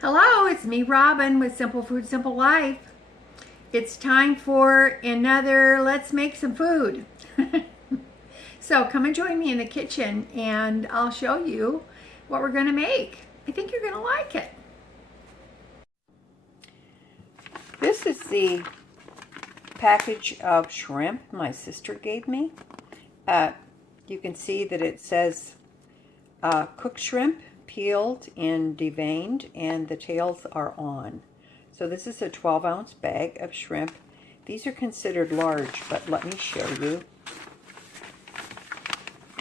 Hello, it's me, Robin, with Simple Food, Simple Life. It's time for another Let's Make Some Food. So come and join me in the kitchen and I'll show you what we're going to make. I think you're going to like it. This is the package of shrimp my sister gave me. You can see that it says cooked shrimp, peeled and deveined, and the tails are on. So this is a 12-ounce bag of shrimp. These are considered large, but let me show you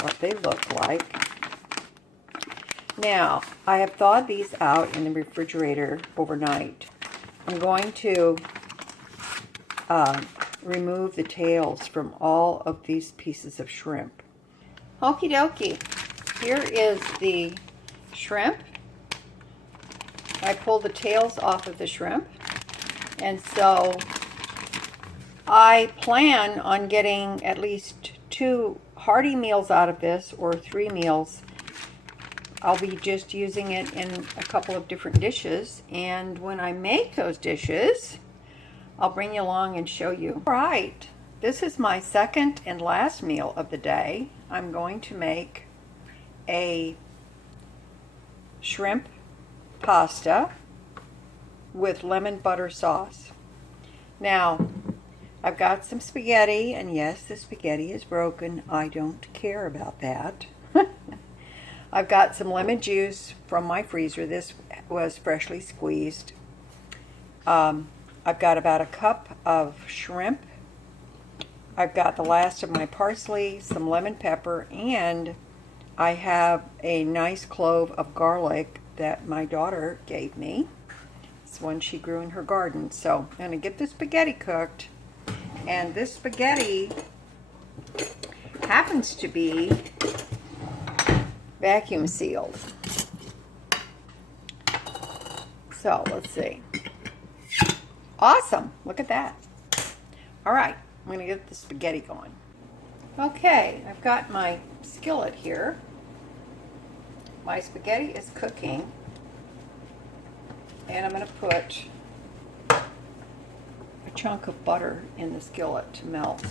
what they look like. Now, I have thawed these out in the refrigerator overnight. I'm going to remove the tails from all of these pieces of shrimp. Okie dokie. Here is the shrimp. I pulled the tails off of the shrimp, and so I plan on getting at least 2 hearty meals out of this, or 3 meals. I'll be just using it in a couple of different dishes, and when I make those dishes I'll bring you along and show you. All right, this is my second and last meal of the day. I'm going to make a shrimp pasta with lemon butter sauce. Now, I've got some spaghetti, and yes, the spaghetti is broken. I don't care about that. I've got some lemon juice from my freezer. This was freshly squeezed. I've got about a cup of shrimp. I've got the last of my parsley, some lemon pepper, and I have a nice clove of garlic that my daughter gave me. It's one she grew in her garden. So I'm going to get the spaghetti cooked. And this spaghetti happens to be vacuum sealed. So let's see. Awesome. Look at that. All right. I'm going to get the spaghetti going. Okay. I've got my skillet here. My spaghetti is cooking, and I'm going to put a chunk of butter in the skillet to melt.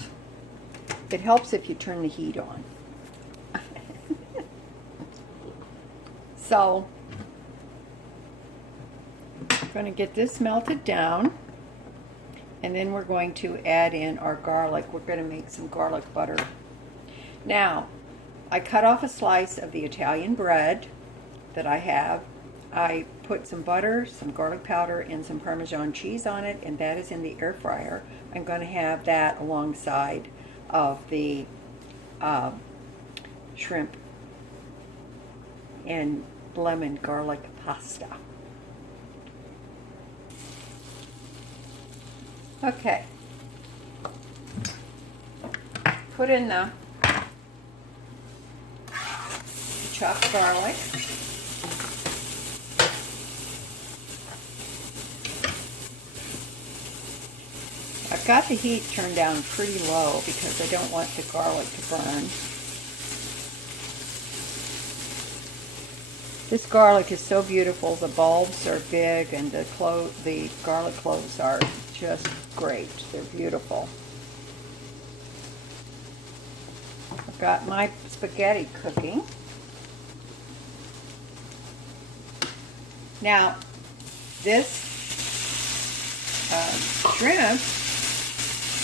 It helps if you turn the heat on. So I'm going to get this melted down, and then we're going to add in our garlic. We're going to make some garlic butter. Now, I cut off a slice of the Italian bread that I have. I put some butter, some garlic powder, and some Parmesan cheese on it, and that is in the air fryer. I'm going to have that alongside of the shrimp and lemon garlic pasta. Okay. Put in the chopped garlic. I've got the heat turned down pretty low because I don't want the garlic to burn. This garlic is so beautiful. The bulbs are big, and the garlic cloves are just great. They're beautiful. I've got my spaghetti cooking. Now, this shrimp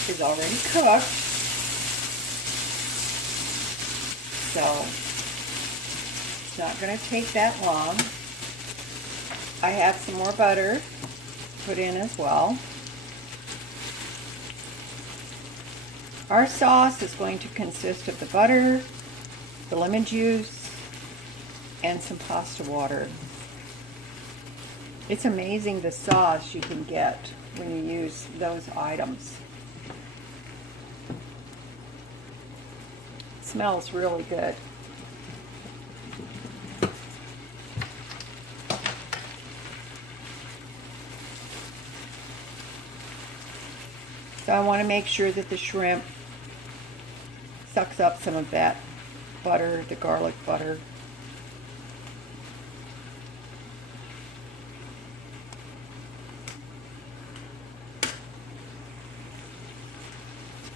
is already cooked, so it's not going to take that long. I have some more butter put in as well. Our sauce is going to consist of the butter, the lemon juice, and some pasta water. It's amazing the sauce you can get when you use those items. It smells really good. So I want to make sure that the shrimp sucks up some of that butter, the garlic butter.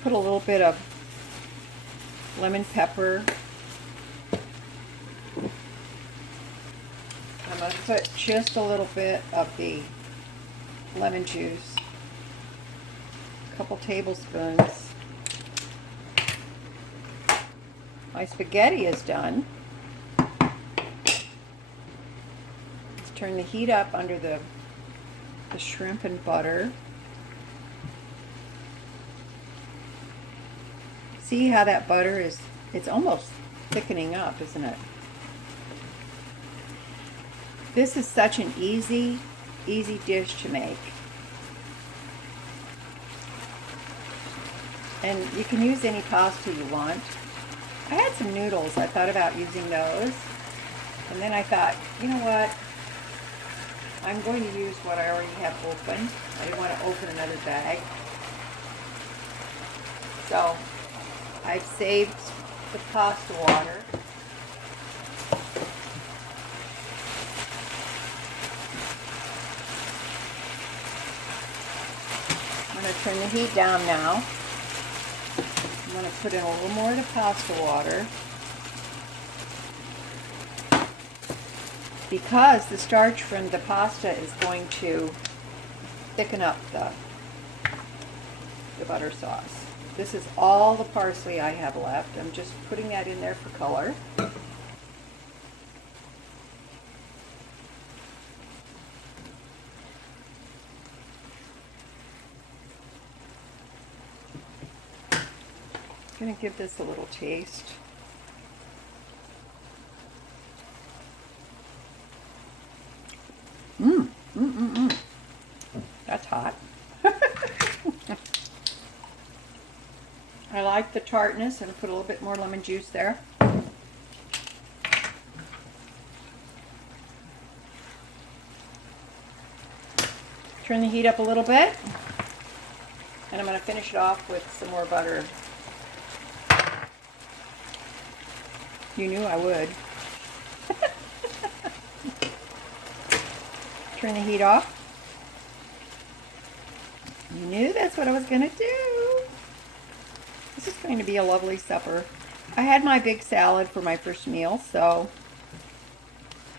put a little bit of lemon pepper. I'm going to put just a little bit of the lemon juice, a couple tablespoons. My spaghetti is done. Let's turn the heat up under the shrimp and butter. See how that butter is, it's almost thickening up, isn't it? This is such an easy dish to make. And you can use any pasta you want. I had some noodles. I thought about using those. And then I thought, you know what? I'm going to use what I already have open. I didn't want to open another bag. So I've saved the pasta water. I'm going to turn the heat down now. I'm going to put in a little more of the pasta water. Because the starch from the pasta is going to thicken up the butter sauce. This is all the parsley I have left. I'm just putting that in there for color. I'm going to give this a little taste. That's hot. I like the tartness and put a little bit more lemon juice there. Turn the heat up a little bit. And I'm going to finish it off with some more butter. You knew I would. Turn the heat off. You knew that's what I was going to do. This is going to be a lovely supper. I had my big salad for my first meal, so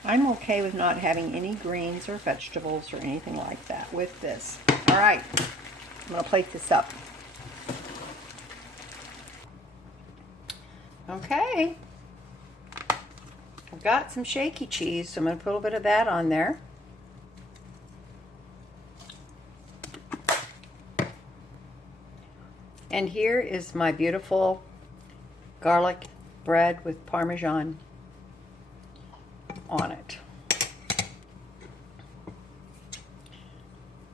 I'm okay with not having any greens or vegetables or anything like that with this. All right, I'm going to plate this up. Okay. I've got some shaky cheese, so I'm going to put a little bit of that on there. And here is my beautiful garlic bread with Parmesan on it.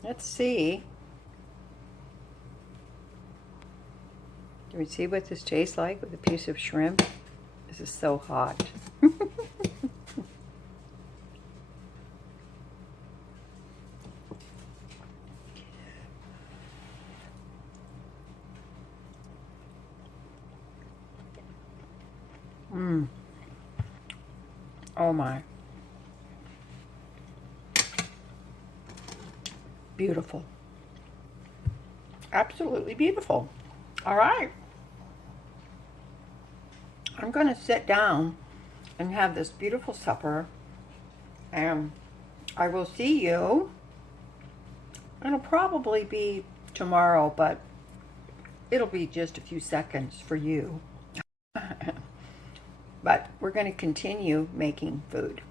Let's see. Do we see what this tastes like with a piece of shrimp? This is so hot. Oh my. Beautiful. Absolutely beautiful. All right. I'm going to sit down and have this beautiful supper, and I will see you. It'll probably be tomorrow, but it'll be just a few seconds for you. But we're going to continue making food.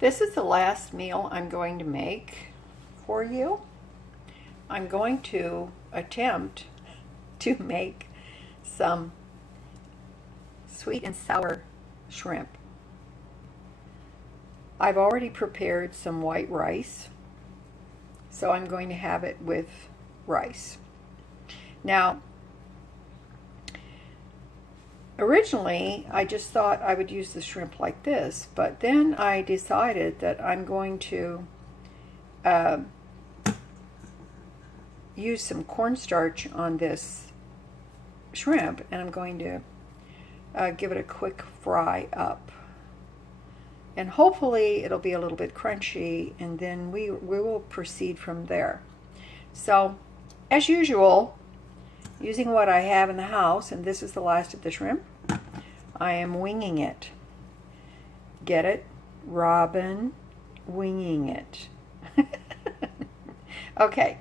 This is the last meal I'm going to make for you. I'm going to attempt to make some sweet and sour shrimp. I've already prepared some white rice, so I'm going to have it with rice. Now, originally, I just thought I would use the shrimp like this, but then I decided that I'm going to use some cornstarch on this shrimp, and I'm going to give it a quick fry up. And hopefully it'll be a little bit crunchy, and then we will proceed from there. So, as usual, using what I have in the house, and this is the last of the shrimp, I am winging it. Get it? Robin, winging it. Okay.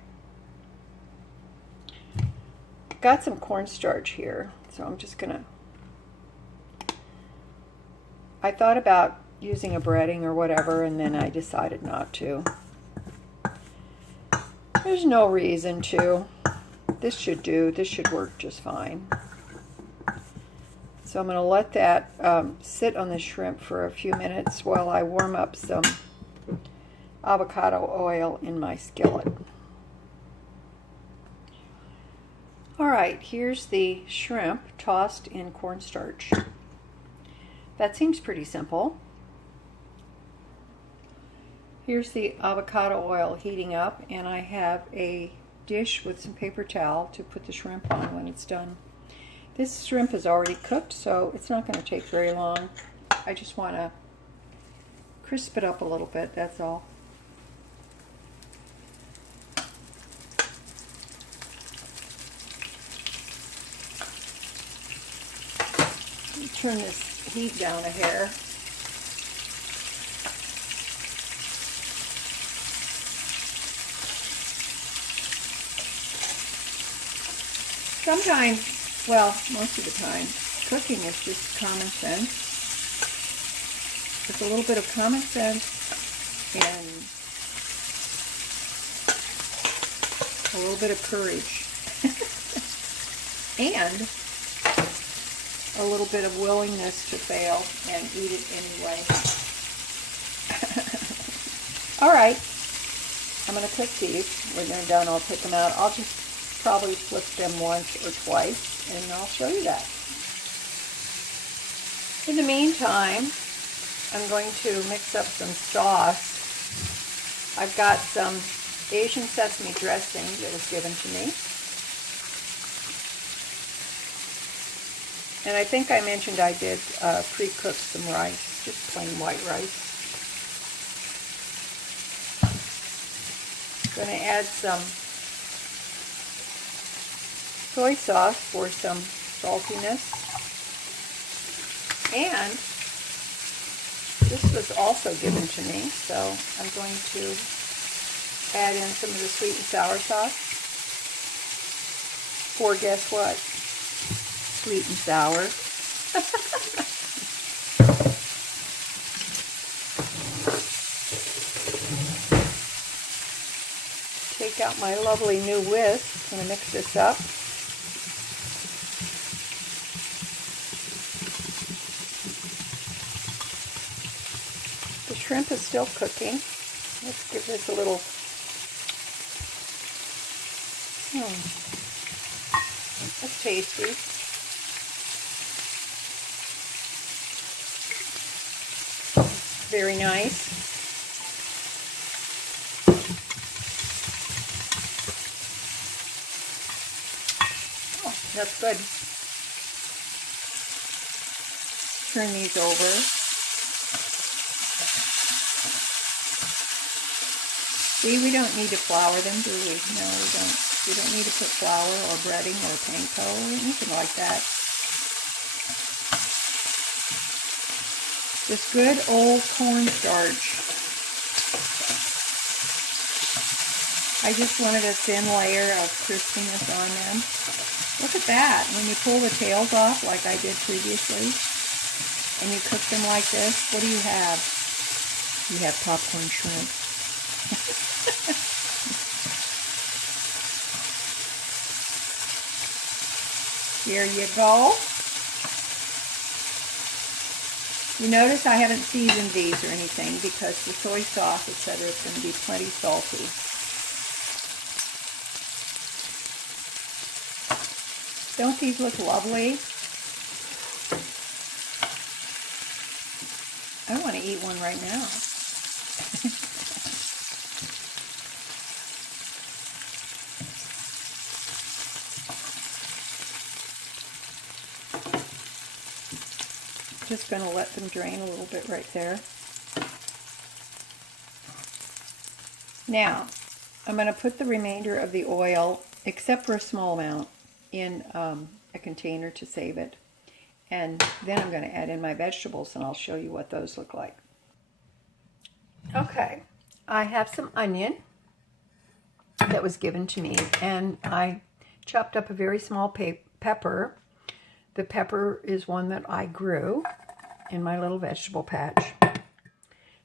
Got some cornstarch here, so I'm just gonna, I thought about using a breading or whatever, and then I decided not to. There's no reason to. This should work just fine. So I'm going to let that sit on the shrimp for a few minutes while I warm up some avocado oil in my skillet. Alright, here's the shrimp tossed in cornstarch. That seems pretty simple. Here's the avocado oil heating up, and I have a dish with some paper towel to put the shrimp on when it's done. This shrimp is already cooked, so it's not going to take very long. I just want to crisp it up a little bit, that's all. Turn this heat down a hair. Sometimes, well, most of the time, cooking is just common sense. Just a little bit of common sense and a little bit of courage. And a little bit of willingness to fail and eat it anyway. All right, I'm going to cook these. When they're done, I'll take them out. I'll just probably flip them once or twice, and I'll show you that. In the meantime, I'm going to mix up some sauce. I've got some Asian sesame dressing that was given to me. And I think I mentioned I did pre-cook some rice, just plain white rice. Going to add some soy sauce for some saltiness. And this was also given to me, so I'm going to add in some of the sweet and sour sauce. For guess what? Sweet and sour. Take out my lovely new whisk. I'm going to mix this up. The shrimp is still cooking. Let's give this a little. That's tasty. Very nice. Oh, that's good. Turn these over. See, we don't need to flour them, do we? No, we don't. We don't need to put flour or breading or panko or anything like that. Just good old cornstarch. I just wanted a thin layer of crispiness on them. Look at that. When you pull the tails off like I did previously, and you cook them like this, what do you have? You have popcorn shrimp. Here you go. You notice I haven't seasoned these or anything because the soy sauce, etc., is going to be plenty salty. Don't these look lovely? I want to eat one right now. Just going to let them drain a little bit right there. Now, I'm going to put the remainder of the oil, except for a small amount, in a container to save it. And then I'm going to add in my vegetables, and I'll show you what those look like. Okay, I have some onion that was given to me, and I chopped up a very small pepper. The pepper is one that I grew in my little vegetable patch.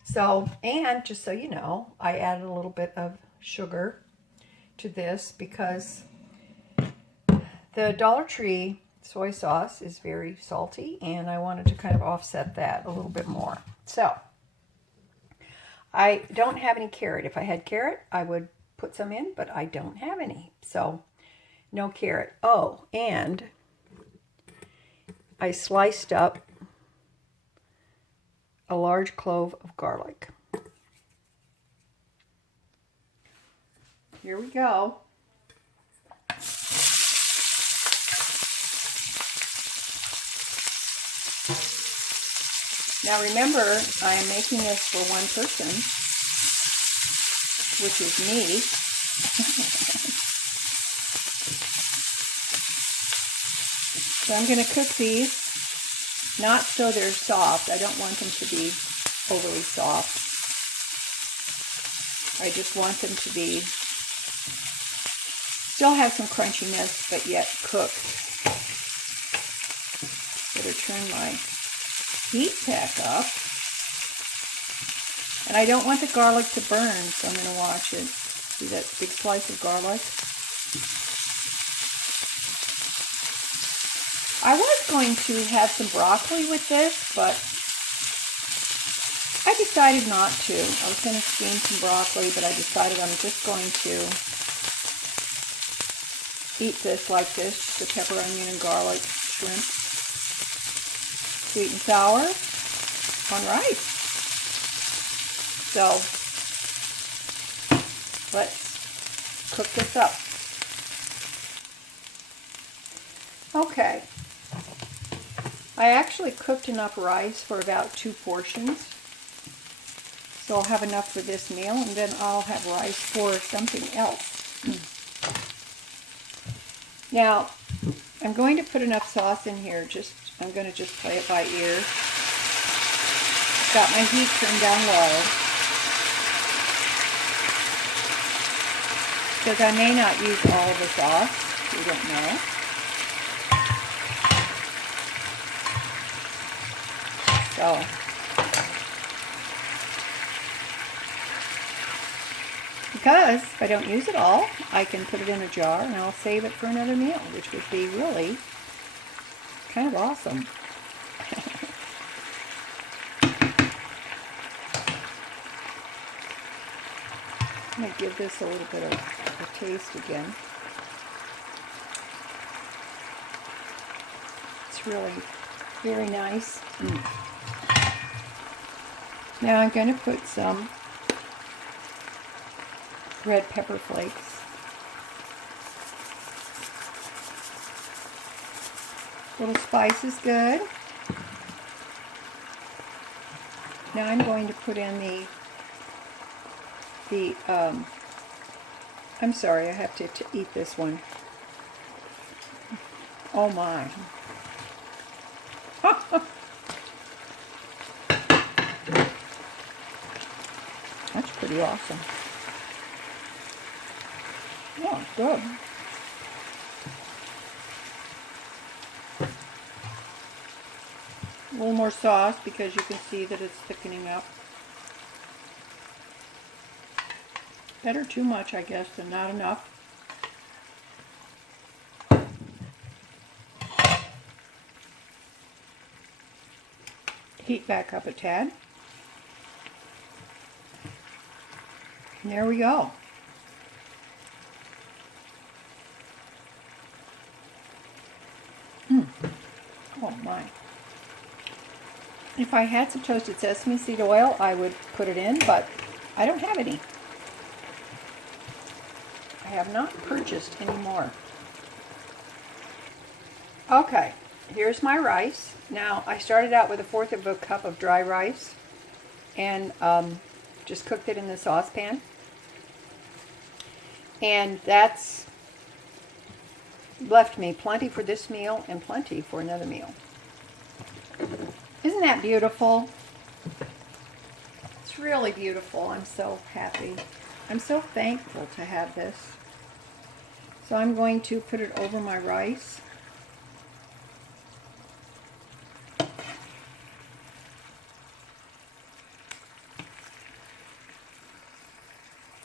So, and just so you know, I added a little bit of sugar to this because the Dollar Tree soy sauce is very salty, and I wanted to kind of offset that a little bit more. So, I don't have any carrot. If I had carrot, I would put some in, but I don't have any. So, no carrot. Oh, and I sliced up a large clove of garlic. Here we go. Now remember, I am making this for one person, which is me. So I'm going to cook these, not so they're soft. I don't want them to be overly soft. I just want them to be, still have some crunchiness, but yet cooked. Better turn my heat back up. And I don't want the garlic to burn, so I'm going to watch it. See that big slice of garlic? I was going to have some broccoli with this, but I decided not to. I was going to steam some broccoli, but I decided I'm just going to eat this like this, just the pepper, onion, and garlic shrimp. Sweet and sour on rice. So, let's cook this up. Okay. I actually cooked enough rice for about 2 portions. So I'll have enough for this meal, and then I'll have rice for something else. Now, I'm going to put enough sauce in here. I'm going to just play it by ear. Got my heat turned down low, because I may not use all of the sauce. We don't know. So, because if I don't use it all, I can put it in a jar and I'll save it for another meal, which would be really kind of awesome. I'm going to give this a little bit of a taste again. It's really very nice. Now I'm going to put some red pepper flakes. A little spice is good. Now I'm going to put in I'm sorry, I have to eat this one. Oh my. That's pretty awesome. Oh, good. A little more sauce because you can see that it's thickening up. Better too much, I guess, than not enough. Heat back up a tad. And there we go. Oh my. If I had some toasted sesame seed oil, I would put it in, but I don't have any. I have not purchased any more. Okay, here's my rice. Now, I started out with 1/4 of a cup of dry rice and just cooked it in the saucepan. And that's left me plenty for this meal and plenty for another meal. Isn't that beautiful? It's really beautiful. I'm so happy. I'm so thankful to have this. So I'm going to put it over my rice.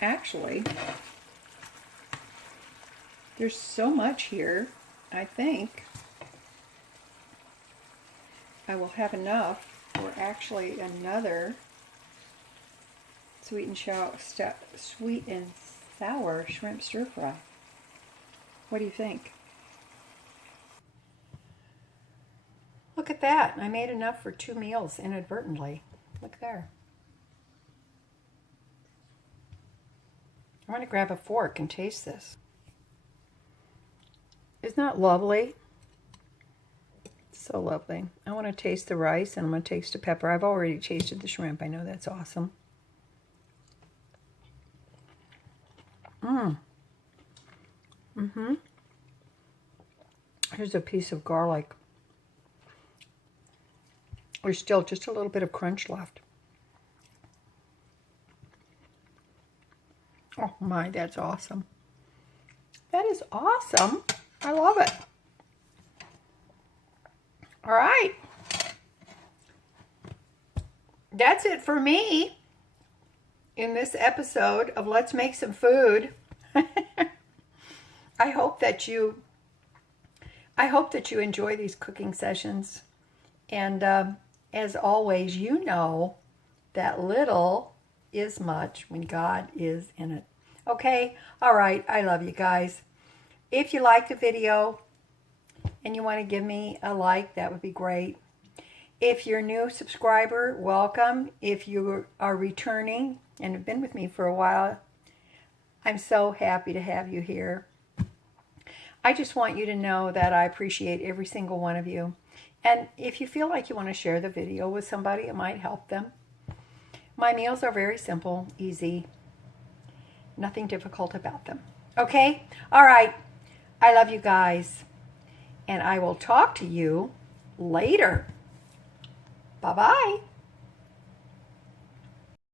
Actually, there's so much here, I think I will have enough for actually another sweet and sour shrimp stir fry. What do you think? Look at that. I made enough for 2 meals inadvertently. Look there. I'm going to grab a fork and taste this. Isn't that lovely? It's so lovely. I want to taste the rice and I'm going to taste the pepper. I've already tasted the shrimp. I know that's awesome. Here's a piece of garlic. There's still just a little bit of crunch left. Oh my, that's awesome. That is awesome. I love it. All right. That's it for me in this episode of Let's Make Some Food. I hope that you enjoy these cooking sessions. And as always, you know that little is much when God is in it. Okay? All right. I love you guys. If you like the video and you want to give me a like, that would be great. If you're a new subscriber, welcome. If you are returning and have been with me for a while, I'm so happy to have you here. I just want you to know that I appreciate every single one of you. And if you feel like you want to share the video with somebody, it might help them. My meals are very simple, easy, nothing difficult about them. Okay? All right. I love you guys. And I will talk to you later. Bye-bye.